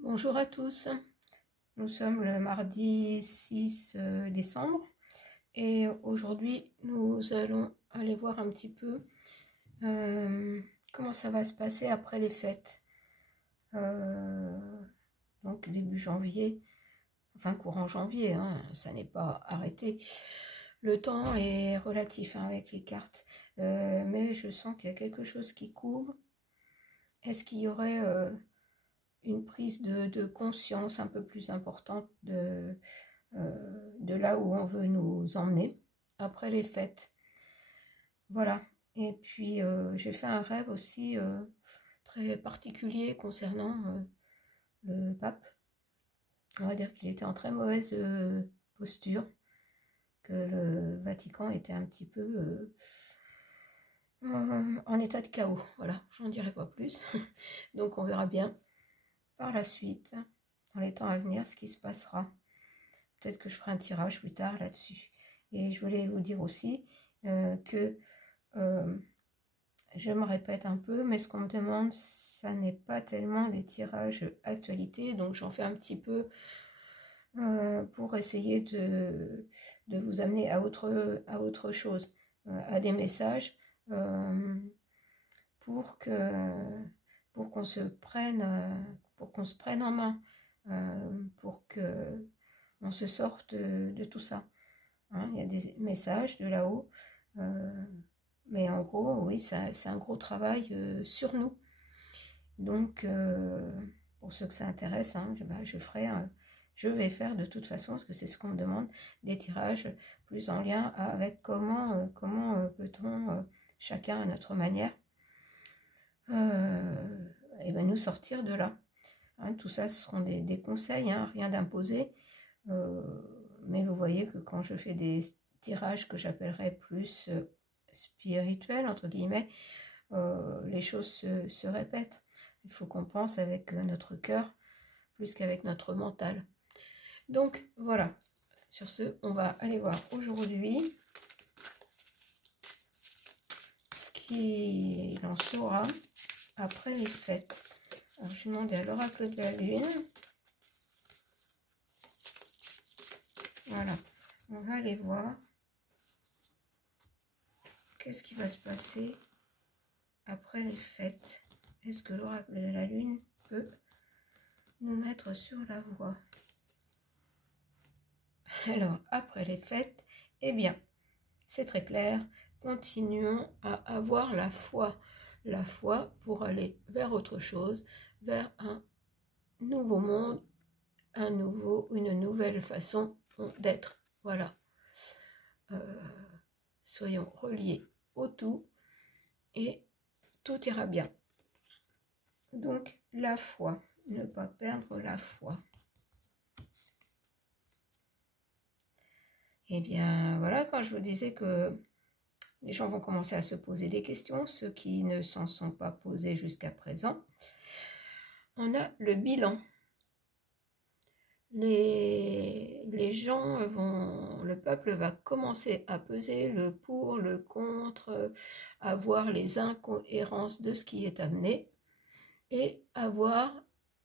Bonjour à tous, nous sommes le mardi 6 décembre et aujourd'hui nous allons aller voir un petit peu comment ça va se passer après les fêtes. Donc début janvier, enfin courant janvier, hein, ça n'est pas arrêté. Le temps est relatif hein, avec les cartes, mais je sens qu'il y a quelque chose qui couvre. Est-ce qu'il y aurait une prise de conscience un peu plus importante de là où on veut nous emmener après les fêtes. Voilà. Et puis j'ai fait un rêve aussi très particulier concernant le pape. On va dire qu'il était en très mauvaise posture, que le Vatican était un petit peu en état de chaos. Voilà, j'en dirai pas plus. Donc on verra bien par la suite, dans les temps à venir, ce qui se passera. Peut-être que je ferai un tirage plus tard là-dessus. Et je voulais vous dire aussi que je me répète un peu, mais ce qu'on me demande, ça n'est pas tellement des tirages actualité, donc j'en fais un petit peu pour essayer de vous amener à autre chose, à des messages, pour qu'on se prenne en main, pour que on se sorte de tout ça. Hein, il y a des messages de là-haut, mais en gros, oui, c'est un gros travail sur nous. Donc, pour ceux que ça intéresse, hein, je vais faire de toute façon, parce que c'est ce qu'on me demande, des tirages plus en lien avec comment peut-on, chacun à notre manière, et ben nous sortir de là. Hein, tout ça, ce seront des conseils, hein, rien d'imposé. Mais vous voyez que quand je fais des tirages que j'appellerais plus spirituels, entre guillemets, les choses se répètent. Il faut qu'on pense avec notre cœur plus qu'avec notre mental. Donc voilà, sur ce, on va aller voir aujourd'hui ce qu'il en sera après les fêtes. Alors je vais demander à l'oracle de la lune. Voilà, on va aller voir qu'est-ce qui va se passer après les fêtes. Est-ce que l'oracle de la lune peut nous mettre sur la voie? Alors, après les fêtes, eh bien, c'est très clair, continuons à avoir la foi pour aller vers autre chose, vers un nouveau monde, une nouvelle façon d'être. Voilà. Soyons reliés au tout et tout ira bien. Donc, la foi, ne pas perdre la foi. Eh bien, voilà, quand je vous disais que les gens vont commencer à se poser des questions, ceux qui ne s'en sont pas posés jusqu'à présent, on a le bilan. Les gens le peuple va commencer à peser le pour, le contre, à voir les incohérences de ce qui est amené et avoir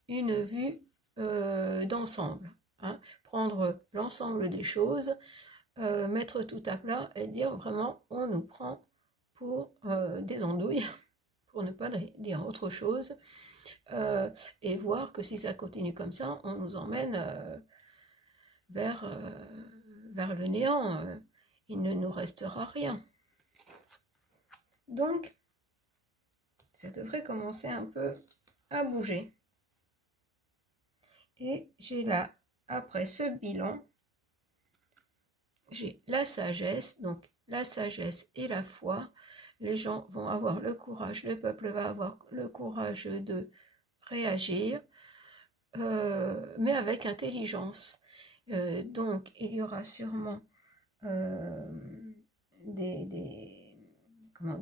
une vue d'ensemble. Hein, prendre l'ensemble des choses, mettre tout à plat et dire vraiment on nous prend pour des andouilles, pour ne pas dire autre chose, et voir que si ça continue comme ça, on nous emmène vers le néant, il ne nous restera rien. Donc, ça devrait commencer un peu à bouger. Et j'ai là, après ce bilan, j'ai la sagesse, donc la sagesse et la foi. Les gens vont avoir le courage, le peuple va avoir le courage de réagir, mais avec intelligence. Donc, il y aura sûrement de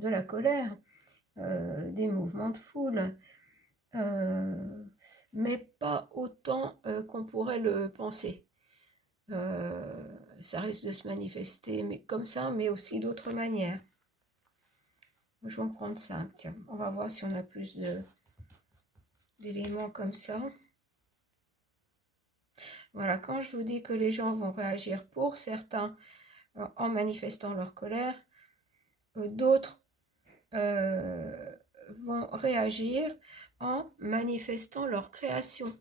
la colère, des mouvements de foule, mais pas autant qu'on pourrait le penser. Ça risque de se manifester mais comme ça, mais aussi d'autres manières. Je vais en prendre 5. Tiens, on va voir si on a plus d'éléments comme ça. Voilà, quand je vous dis que les gens vont réagir pour certains en manifestant leur colère, d'autres vont réagir en manifestant leur création.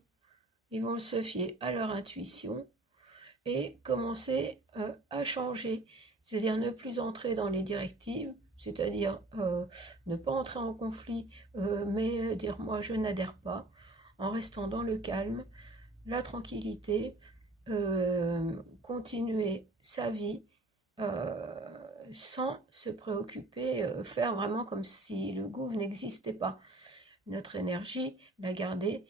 Ils vont se fier à leur intuition et commencer à changer, c'est-à-dire ne plus entrer dans les directives, c'est-à-dire ne pas entrer en conflit, mais dire moi je n'adhère pas, en restant dans le calme, la tranquillité, continuer sa vie sans se préoccuper, faire vraiment comme si le gouffre n'existait pas. Notre énergie, la garder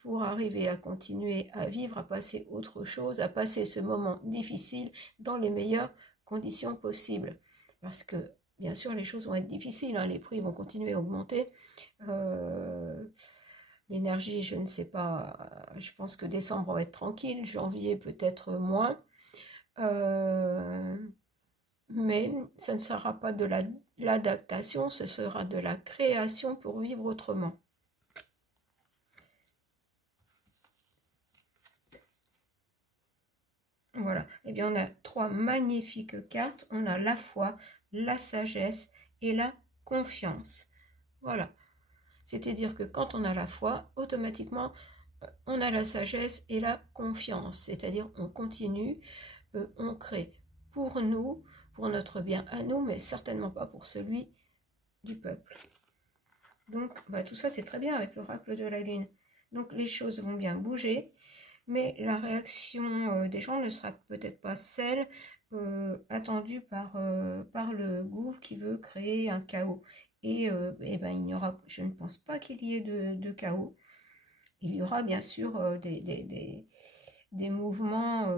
pour arriver à continuer à vivre, à passer autre chose, à passer ce moment difficile dans les meilleures conditions possibles. Parce que, bien sûr, les choses vont être difficiles, hein, les prix vont continuer à augmenter. L'énergie, je ne sais pas, je pense que décembre va être tranquille, janvier peut-être moins. Mais ça ne sera pas de l'adaptation, ce sera de la création pour vivre autrement. Voilà, et bien on a 3 magnifiques cartes, on a la foi, la sagesse et la confiance. Voilà, c'est-à-dire que quand on a la foi, automatiquement on a la sagesse et la confiance, c'est-à-dire on continue, on crée pour nous, pour notre bien à nous, mais certainement pas pour celui du peuple. Donc tout ça c'est très bien avec l'oracle de la lune. Donc les choses vont bien bouger, mais la réaction des gens ne sera peut-être pas celle attendue par le gouffre qui veut créer un chaos. Et il n'y aura, je ne pense pas qu'il y ait de chaos. Il y aura bien sûr des mouvements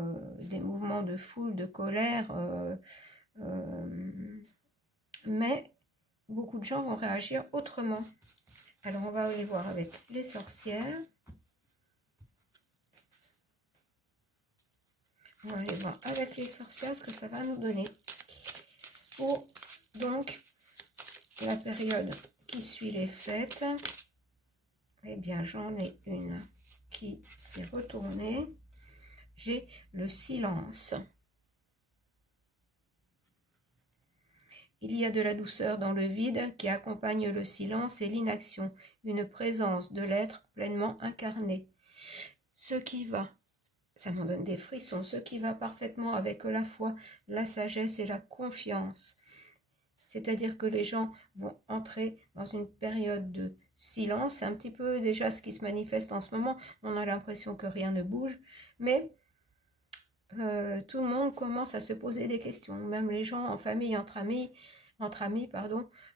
de foule, de colère, mais beaucoup de gens vont réagir autrement. Alors on va aller voir avec les sorcières. On va aller voir avec les sorcières ce que ça va nous donner pour donc la période qui suit les fêtes. Eh bien j'en ai une qui s'est retournée. J'ai le silence. Il y a de la douceur dans le vide qui accompagne le silence et l'inaction, une présence de l'être pleinement incarné. Ce qui va, ça m'en donne des frissons, ce qui va parfaitement avec la foi, la sagesse et la confiance. C'est-à-dire que les gens vont entrer dans une période de silence. C'est un petit peu déjà ce qui se manifeste en ce moment. On a l'impression que rien ne bouge, mais tout le monde commence à se poser des questions, même les gens en famille, entre amis,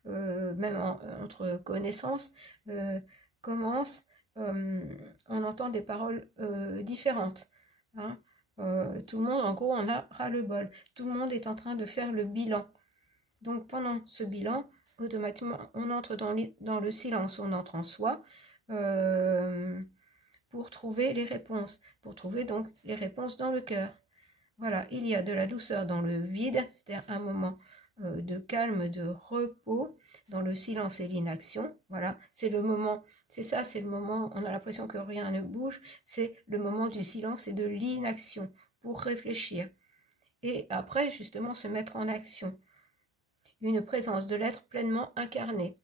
même entre connaissances, commencent, on entend des paroles différentes. Hein. Tout le monde, en gros, on a ras-le-bol. Tout le monde est en train de faire le bilan. Donc pendant ce bilan, automatiquement, on entre dans le silence, on entre en soi, pour trouver les réponses, pour trouver donc les réponses dans le cœur. Voilà, il y a de la douceur dans le vide, c'est-à-dire un moment de calme, de repos, dans le silence et l'inaction. Voilà, c'est le moment, c'est ça, c'est le moment, on a l'impression que rien ne bouge, c'est le moment du silence et de l'inaction pour réfléchir. Et après, justement, se mettre en action. Une présence de l'être pleinement incarné.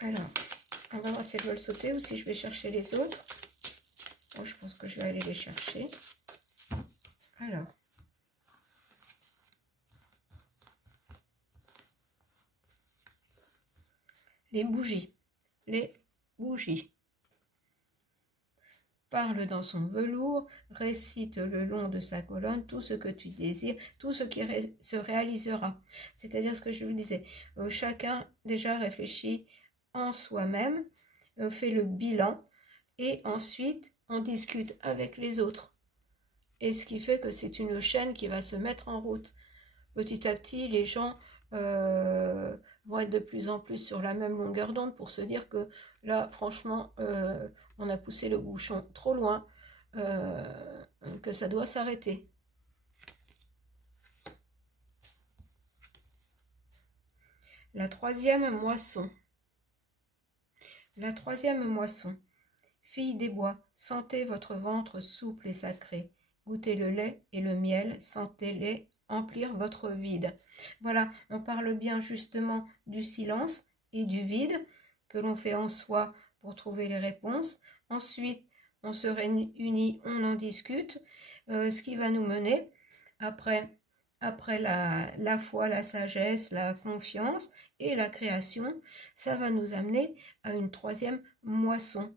Alors, on va voir si elles veulent sauter ou si je vais chercher les autres. Bon, je pense que je vais aller les chercher. Alors. Les bougies. Les bougies. Parle dans son velours, récite le long de sa colonne tout ce que tu désires, tout ce qui se réalisera. C'est-à-dire ce que je vous disais, chacun déjà réfléchit en soi-même, fait le bilan, et ensuite on discute avec les autres. Et ce qui fait que c'est une chaîne qui va se mettre en route. Petit à petit, les gens vont être de plus en plus sur la même longueur d'onde pour se dire que là, franchement, on a poussé le bouchon trop loin, que ça doit s'arrêter. La troisième moisson. La troisième moisson. Fille des bois, sentez votre ventre souple et sacré. Goûtez le lait et le miel, sentez-les emplir votre vide. Voilà, on parle bien justement du silence et du vide que l'on fait en soi pour trouver les réponses. Ensuite, on se réunit, on en discute, ce qui va nous mener après la foi, la sagesse, la confiance et la création, ça va nous amener à une troisième moisson.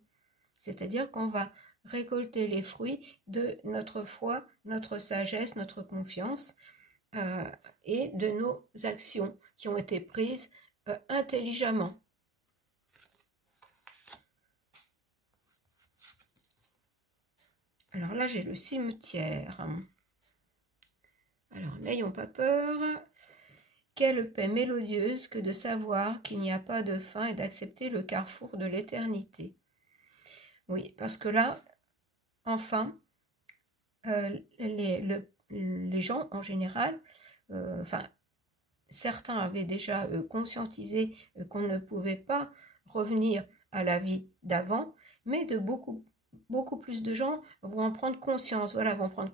C'est-à-dire qu'on va récolter les fruits de notre foi, notre sagesse, notre confiance et de nos actions qui ont été prises intelligemment. Alors là, j'ai le cimetière. Alors, n'ayons pas peur. Quelle paix mélodieuse que de savoir qu'il n'y a pas de fin et d'accepter le carrefour de l'éternité. Oui, parce que là, enfin, les gens en général, certains avaient déjà conscientisé qu'on ne pouvait pas revenir à la vie d'avant, mais de beaucoup plus de gens vont en prendre conscience, voilà, vont prendre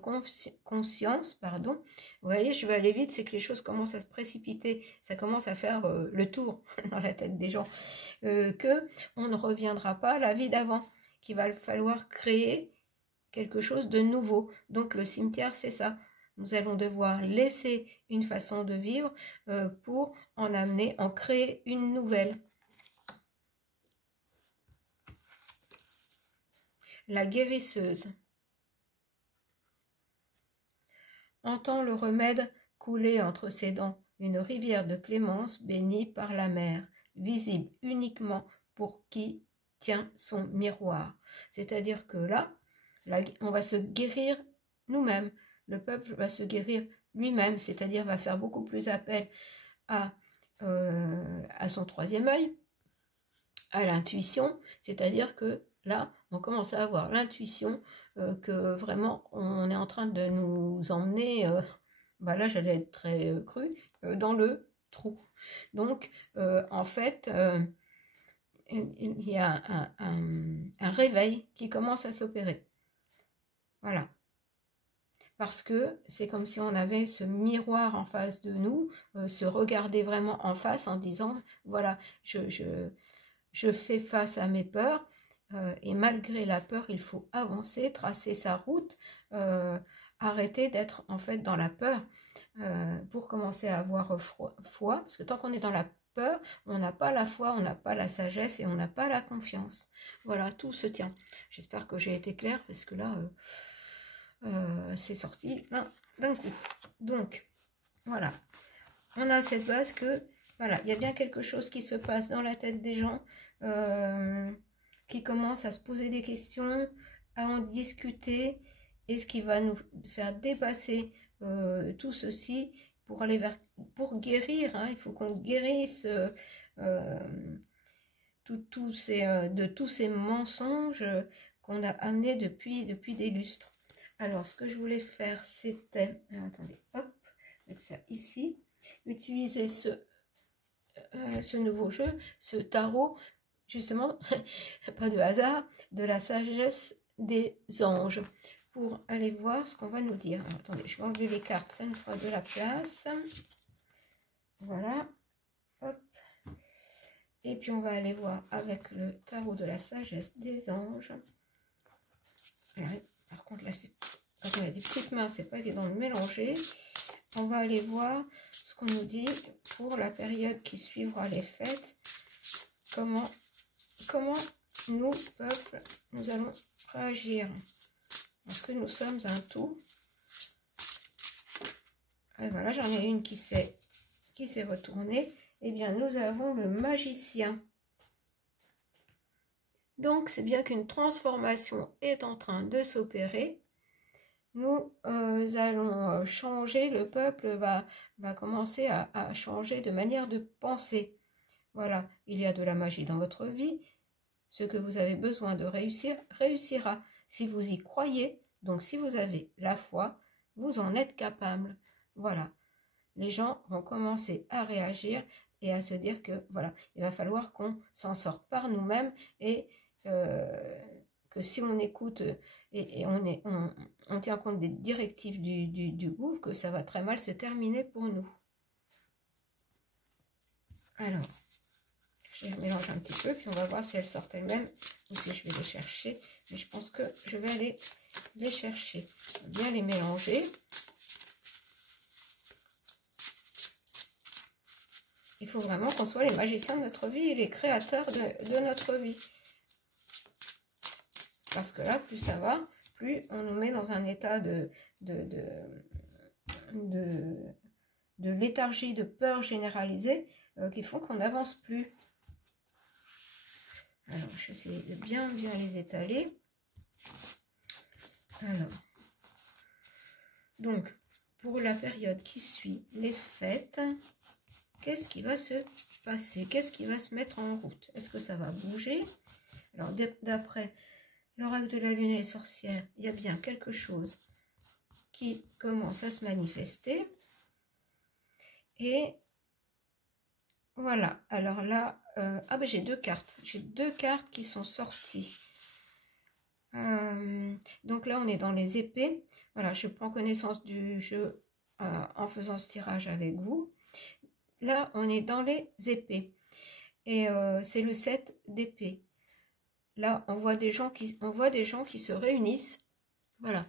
conscience, pardon. Vous voyez, je vais aller vite, c'est que les choses commencent à se précipiter, ça commence à faire le tour dans la tête des gens, que on ne reviendra pas à la vie d'avant, qu'il va falloir créer quelque chose de nouveau. Donc le cimetière, c'est ça. Nous allons devoir laisser une façon de vivre pour en créer une nouvelle. La guérisseuse. Entend le remède couler entre ses dents, une rivière de clémence bénie par la mer, visible uniquement pour qui tient son miroir. C'est-à-dire que là, on va se guérir nous-mêmes. Le peuple va se guérir lui-même, c'est-à-dire va faire beaucoup plus appel à son troisième œil, à l'intuition, c'est-à-dire que là, on commence à avoir l'intuition que vraiment on est en train de nous emmener, là j'allais être très cru, dans le trou. Donc, en fait, il y a un réveil qui commence à s'opérer. Voilà. Parce que c'est comme si on avait ce miroir en face de nous, se regarder vraiment en face en disant, voilà, je fais face à mes peurs, et malgré la peur, il faut avancer, tracer sa route, arrêter d'être en fait dans la peur, pour commencer à avoir foi, parce que tant qu'on est dans la peur, on n'a pas la foi, on n'a pas la sagesse et on n'a pas la confiance. Voilà, tout se tient. J'espère que j'ai été claire, parce que là, c'est sorti d'un coup. Donc, voilà. On a cette base que, voilà, il y a bien quelque chose qui se passe dans la tête des gens, qui commencent à se poser des questions, à en discuter, et ce qui va nous faire dépasser tout ceci pour aller pour guérir, hein. Il faut qu'on guérisse de tous ces mensonges qu'on a amenés depuis des lustres. Alors, ce que je voulais faire, c'était, attendez, hop, mettre ça ici, utiliser ce nouveau jeu, ce tarot, justement, pas de hasard, de la sagesse des anges, pour aller voir ce qu'on va nous dire. Alors, attendez, je vais enlever les cartes, ça nous fera de la place. Voilà, hop. Et puis on va aller voir avec le tarot de la sagesse des anges. Ouais, par contre, là, quand on a des petites mains, c'est pas évident de mélanger. On va aller voir ce qu'on nous dit pour la période qui suivra les fêtes. Comment nous, peuple, nous allons réagir. Parce que nous sommes un tout. Et voilà, j'en ai une qui s'est retournée. Eh bien, nous avons le magicien. Donc, c'est bien qu'une transformation est en train de s'opérer. Nous allons changer, le peuple va commencer à changer de manière de penser. Voilà, il y a de la magie dans votre vie. Ce que vous avez besoin de réussir, réussira. Si vous y croyez, donc si vous avez la foi, vous en êtes capable. Voilà, les gens vont commencer à réagir et à se dire que, voilà, il va falloir qu'on s'en sorte par nous-mêmes et que si on écoute et on tient compte des directives du gouffre, que ça va très mal se terminer pour nous. Alors, je les mélange un petit peu, puis on va voir si elles sortent elles-mêmes ou si je vais les chercher. Mais je pense que je vais aller les chercher. Bien les mélanger. Il faut vraiment qu'on soit les magiciens de notre vie et les créateurs de notre vie. Parce que là, plus ça va, plus on nous met dans un état de léthargie, de peur généralisée qui font qu'on n'avance plus. Alors, je vais essayer de bien les étaler. Alors, donc, pour la période qui suit les fêtes, qu'est-ce qui va se passer? Qu'est-ce qui va se mettre en route? Est-ce que ça va bouger? Alors, d'après l'oracle de la lune et les sorcières, il y a bien quelque chose qui commence à se manifester. Et voilà. Alors là, ah ben j'ai deux cartes. J'ai deux cartes qui sont sorties. Donc là, on est dans les épées. Voilà, je prends connaissance du jeu en faisant ce tirage avec vous. Là, on est dans les épées. Et c'est le 7 d'épée. Là, on voit des gens qui se réunissent. Voilà,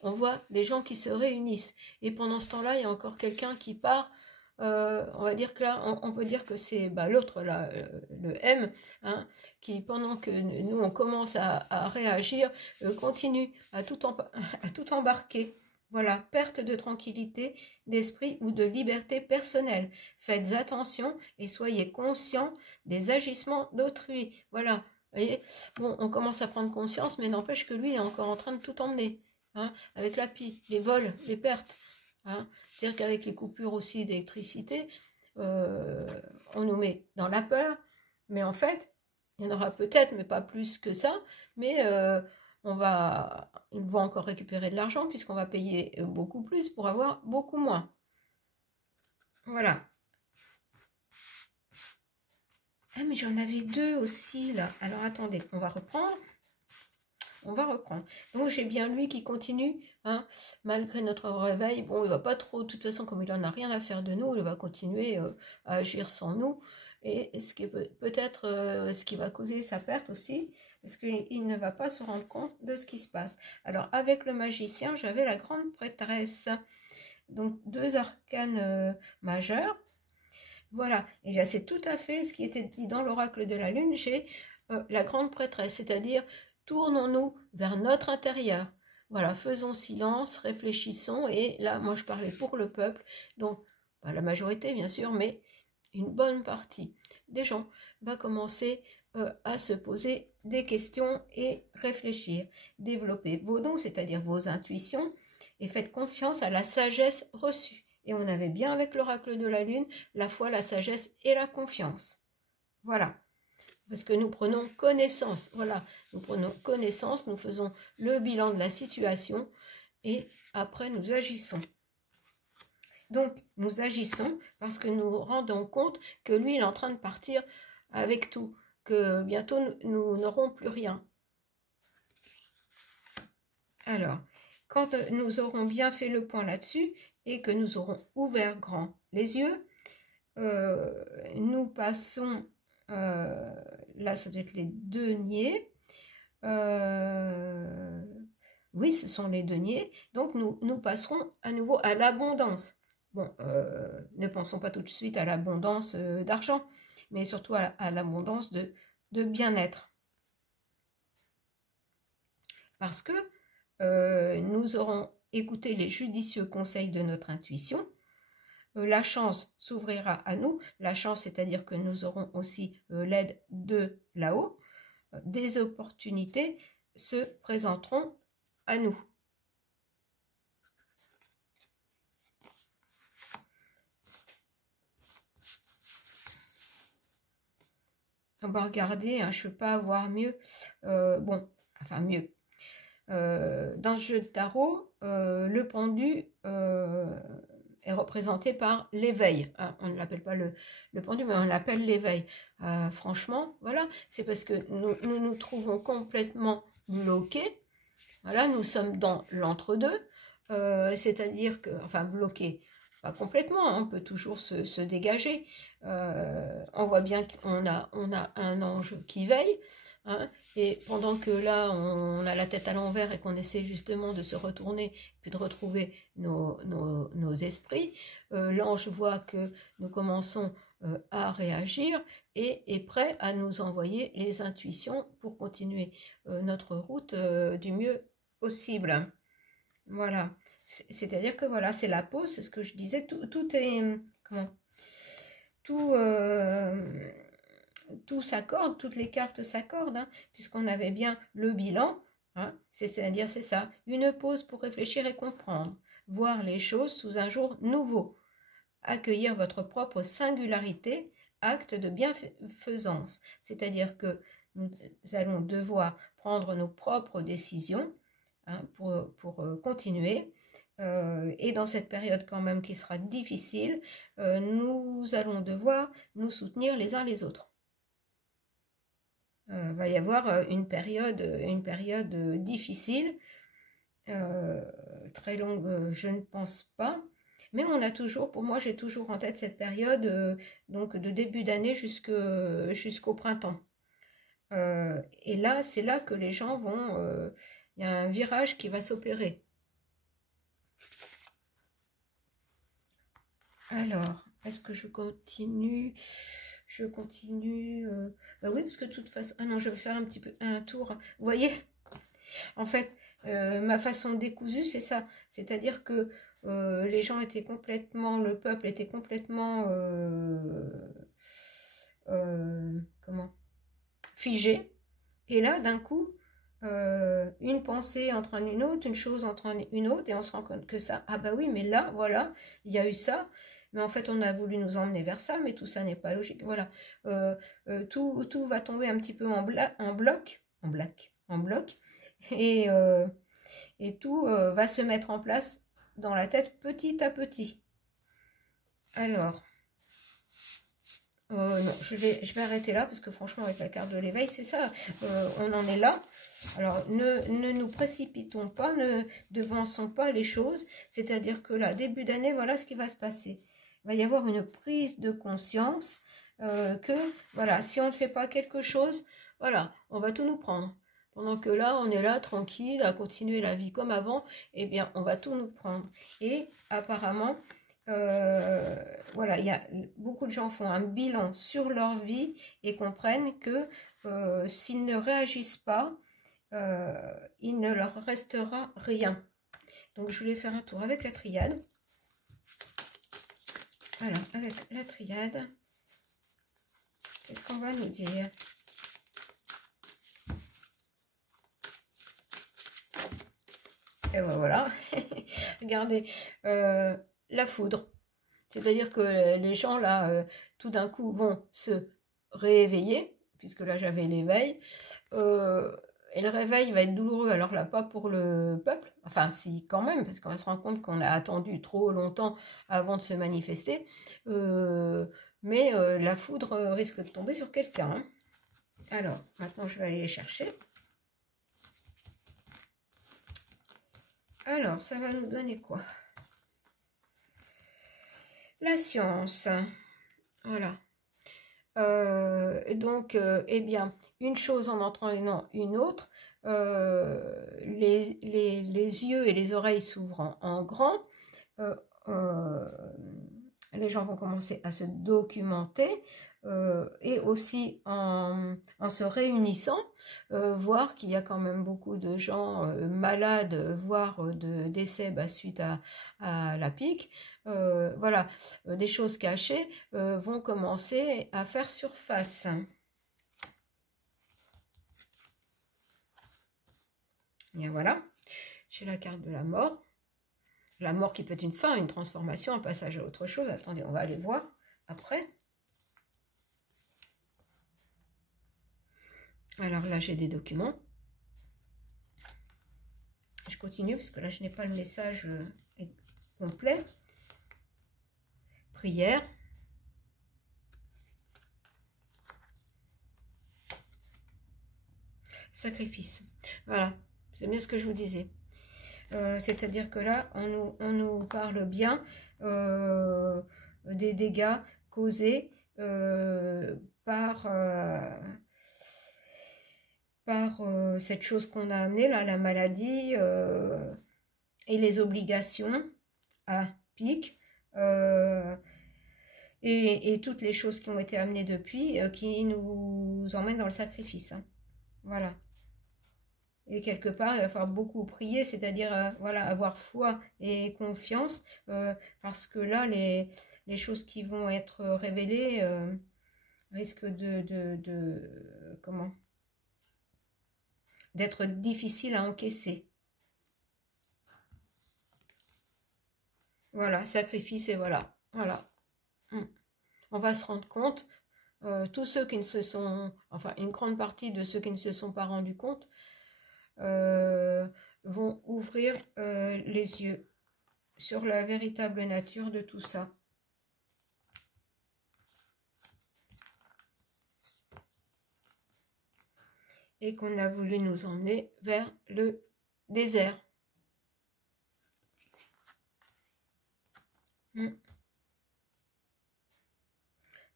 on voit des gens qui se réunissent. Et pendant ce temps-là, il y a encore quelqu'un qui part. On va dire que là, on peut dire que c'est l'autre, là, le M, hein, qui, pendant que nous, on commence à réagir, continue à tout embarquer. Voilà, perte de tranquillité d'esprit ou de liberté personnelle. Faites attention et soyez conscients des agissements d'autrui. Voilà, vous voyez, bon, on commence à prendre conscience, mais n'empêche que lui, il est encore en train de tout emmener, hein, avec la pie, les vols, les pertes. Hein. C'est-à-dire qu'avec les coupures aussi d'électricité, on nous met dans la peur, mais en fait, il y en aura peut-être, mais pas plus que ça, mais ils vont encore récupérer de l'argent puisqu'on va payer beaucoup plus pour avoir beaucoup moins. Voilà. Ah, mais j'en avais deux aussi, là. Alors, attendez, on va reprendre. Donc, j'ai bien lui qui continue, hein, malgré notre réveil. Bon, il va pas trop, de toute façon, comme il en a rien à faire de nous, il va continuer à agir sans nous. Et ce qui est peut-être ce qui va causer sa perte aussi, parce qu'il ne va pas se rendre compte de ce qui se passe. Alors, avec le magicien, j'avais la grande prêtresse. Donc, deux arcanes majeurs. Voilà, et là, c'est tout à fait ce qui était dit dans l'oracle de la lune. J'ai la grande prêtresse, c'est-à-dire tournons-nous vers notre intérieur. Voilà, faisons silence, réfléchissons. Et là, moi, je parlais pour le peuple. Donc, pas la majorité, bien sûr, mais une bonne partie des gens va commencer à se poser des questions et réfléchir. Développer vos dons, c'est-à-dire vos intuitions, et faites confiance à la sagesse reçue. Et on avait bien avec l'oracle de la lune la foi, la sagesse et la confiance. Voilà. Parce que nous prenons connaissance. Voilà. Nous prenons connaissance, nous faisons le bilan de la situation et après nous agissons. Donc, nous agissons parce que nous rendons compte que lui, il est en train de partir avec tout, que bientôt nous n'aurons plus rien. Alors, quand nous aurons bien fait le point là-dessus et que nous aurons ouvert grand les yeux, nous passons, là ça doit être les deniers, oui ce sont les deniers, donc nous passerons à nouveau à l'abondance. Bon, ne pensons pas tout de suite à l'abondance d'argent, mais surtout à l'abondance de bien-être. Parce que nous aurons écouté les judicieux conseils de notre intuition, la chance s'ouvrira à nous, la chance c'est-à-dire que nous aurons aussi l'aide de là-haut, des opportunités se présenteront à nous. On va regarder, hein, je ne peux pas avoir mieux, bon, enfin mieux. Dans ce jeu de tarot, le pendu est représenté par l'éveil. Hein, on ne l'appelle pas le pendu, mais on l'appelle l'éveil. Franchement, voilà, c'est parce que nous nous trouvons complètement bloqués. Voilà, nous sommes dans l'entre-deux, c'est-à-dire que, enfin bloqués, pas complètement, hein, on peut toujours se dégager. On voit bien qu'on a un ange qui veille, hein, et pendant que là, on a la tête à l'envers et qu'on essaie justement de se retourner, puis de retrouver nos esprits, l'ange voit que nous commençons à réagir et est prêt à nous envoyer les intuitions pour continuer notre route du mieux possible. Voilà. C'est-à-dire que voilà, c'est la pause, c'est ce que je disais, tout est... Comment tout, tout s'accorde, toutes les cartes s'accordent, hein, puisqu'on avait bien le bilan, hein, c'est-à-dire c'est ça, une pause pour réfléchir et comprendre, voir les choses sous un jour nouveau, accueillir votre propre singularité, acte de bienfaisance, c'est-à-dire que nous allons devoir prendre nos propres décisions, hein, pour continuer. Et dans cette période quand même qui sera difficile, nous allons devoir nous soutenir les uns les autres. Va y avoir une période difficile, très longue, je ne pense pas, mais on a toujours, pour moi j'ai toujours en tête cette période donc de début d'année jusqu'au printemps. Et là, c'est là que les gens vont, il y a un virage qui va s'opérer. Alors, est-ce que je continue? Je continue. Oui, parce que de toute façon... Ah non, je vais faire un petit peu un tour. Vous voyez? En fait, ma façon décousue, c'est ça. C'est-à-dire que les gens étaient complètement... Le peuple était complètement... comment? Figé. Et là, d'un coup, une pensée entraîne une autre, une chose entraîne une autre, et on se rend compte que ça... Ah bah oui, mais là, voilà, il y a eu ça... Mais en fait, on a voulu nous emmener vers ça, mais tout ça n'est pas logique. Voilà, tout va tomber un petit peu en bloc, et tout va se mettre en place dans la tête petit à petit. Alors, non, je vais arrêter là, parce que franchement, avec la carte de l'éveil, c'est ça, on en est là. Alors, ne nous précipitons pas, ne devançons pas les choses, c'est-à-dire que là, début d'année, voilà ce qui va se passer. Il va y avoir une prise de conscience que, voilà, si on ne fait pas quelque chose, voilà, on va tout nous prendre. Pendant que là, on est là, tranquille, à continuer la vie comme avant, eh bien, on va tout nous prendre. Et apparemment, voilà, beaucoup de gens font un bilan sur leur vie et comprennent que s'ils ne réagissent pas, il ne leur restera rien. Donc, je voulais faire un tour avec la triade. Alors, avec la triade, qu'est-ce qu'on va nous dire? Et ben voilà, regardez, la foudre. C'est-à-dire que les gens, là, tout d'un coup, vont se rééveiller, puisque là, j'avais l'éveil. Et le réveil va être douloureux, alors là, pas pour le peuple, enfin si quand même, parce qu'on va se rendre compte qu'on a attendu trop longtemps avant de se manifester, mais la foudre risque de tomber sur quelqu'un. Hein. Alors, maintenant je vais aller les chercher. Alors, ça va nous donner quoi? La science, voilà. Donc, eh bien, une chose en entraînant une autre, les yeux et les oreilles s'ouvrant en grand, les gens vont commencer à se documenter et aussi en se réunissant, voir qu'il y a quand même beaucoup de gens malades, voire de décès suite à la pique. Voilà, des choses cachées vont commencer à faire surface. Et voilà, j'ai la carte de la mort. La mort qui peut être une fin, une transformation, un passage à autre chose. Attendez, on va aller voir après. Alors là, j'ai des documents. Je continue parce que là, je n'ai pas le message complet. prière. Sacrifice. Voilà, c'est bien ce que je vous disais. C'est-à-dire que là, on nous parle bien des dégâts causés par cette chose qu'on a amenée, là, la maladie et les obligations à pic, et toutes les choses qui ont été amenées depuis, qui nous emmènent dans le sacrifice. Hein. Voilà. Et quelque part, il va falloir beaucoup prier, c'est-à-dire voilà, avoir foi et confiance, parce que là, les choses qui vont être révélées risquent comment, d'être difficiles à encaisser. Voilà, sacrifice et voilà. Voilà. On va se rendre compte, tous ceux qui ne se sont, enfin une grande partie de ceux qui ne se sont pas rendus compte, vont ouvrir les yeux sur la véritable nature de tout ça. Et qu'on a voulu nous emmener vers le désert.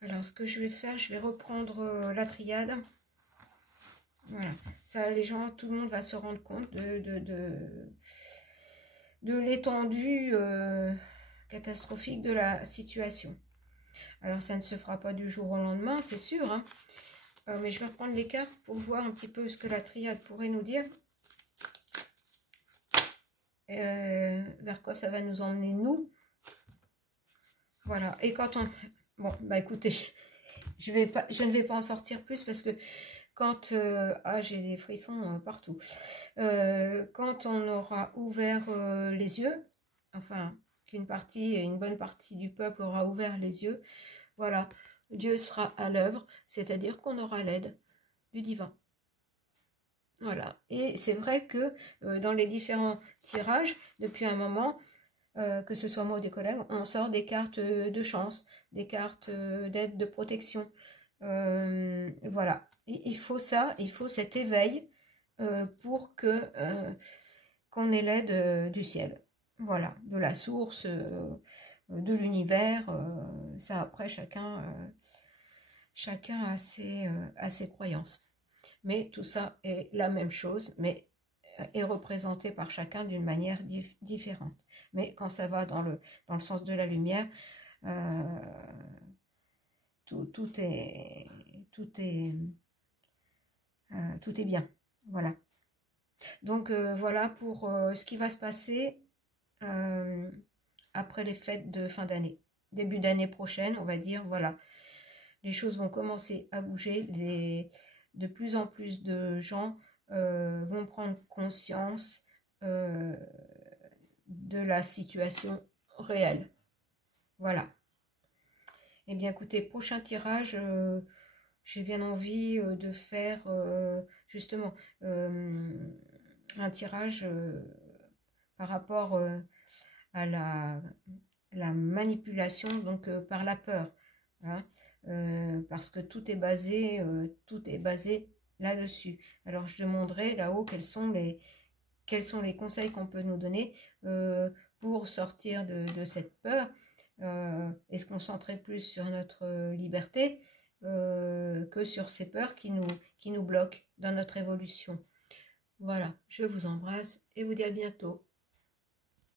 Alors, ce que je vais faire, je vais reprendre la triade. Voilà, ça, les gens, tout le monde va se rendre compte de l'étendue catastrophique de la situation. Alors, ça ne se fera pas du jour au lendemain, c'est sûr, hein. Mais je vais reprendre les cartes pour voir un petit peu ce que la triade pourrait nous dire. Vers quoi ça va nous emmener, nous. Voilà, et quand on... Bon, bah écoutez, je ne vais pas en sortir plus parce que quand... ah, j'ai des frissons partout. Quand on aura ouvert les yeux, enfin, une bonne partie du peuple aura ouvert les yeux, voilà, Dieu sera à l'œuvre, c'est-à-dire qu'on aura l'aide du divin. Voilà, et c'est vrai que dans les différents tirages, depuis un moment, que ce soit moi ou des collègues, on sort des cartes de chance, des cartes d'aide, de protection. Voilà, il faut ça, il faut cet éveil pour que qu'on ait l'aide du ciel. Voilà, de la source, de l'univers. Ça, après, chacun a ses croyances. Mais tout ça est la même chose, mais est représenté par chacun d'une manière différente. Mais quand ça va dans le sens de la lumière, tout est bien. Voilà. Donc voilà pour ce qui va se passer après les fêtes de fin d'année. Début d'année prochaine, on va dire, voilà. Les choses vont commencer à bouger. De plus en plus de gens vont prendre conscience de la situation réelle. Voilà. Eh bien, écoutez, prochain tirage, j'ai bien envie de faire justement un tirage par rapport à la manipulation, donc par la peur. Hein, parce que tout est basé là-dessus. Alors, je demanderai là-haut quels sont les conseils qu'on peut nous donner pour sortir de cette peur et se concentrer plus sur notre liberté que sur ces peurs qui nous bloquent dans notre évolution. Voilà, je vous embrasse et vous dis à bientôt.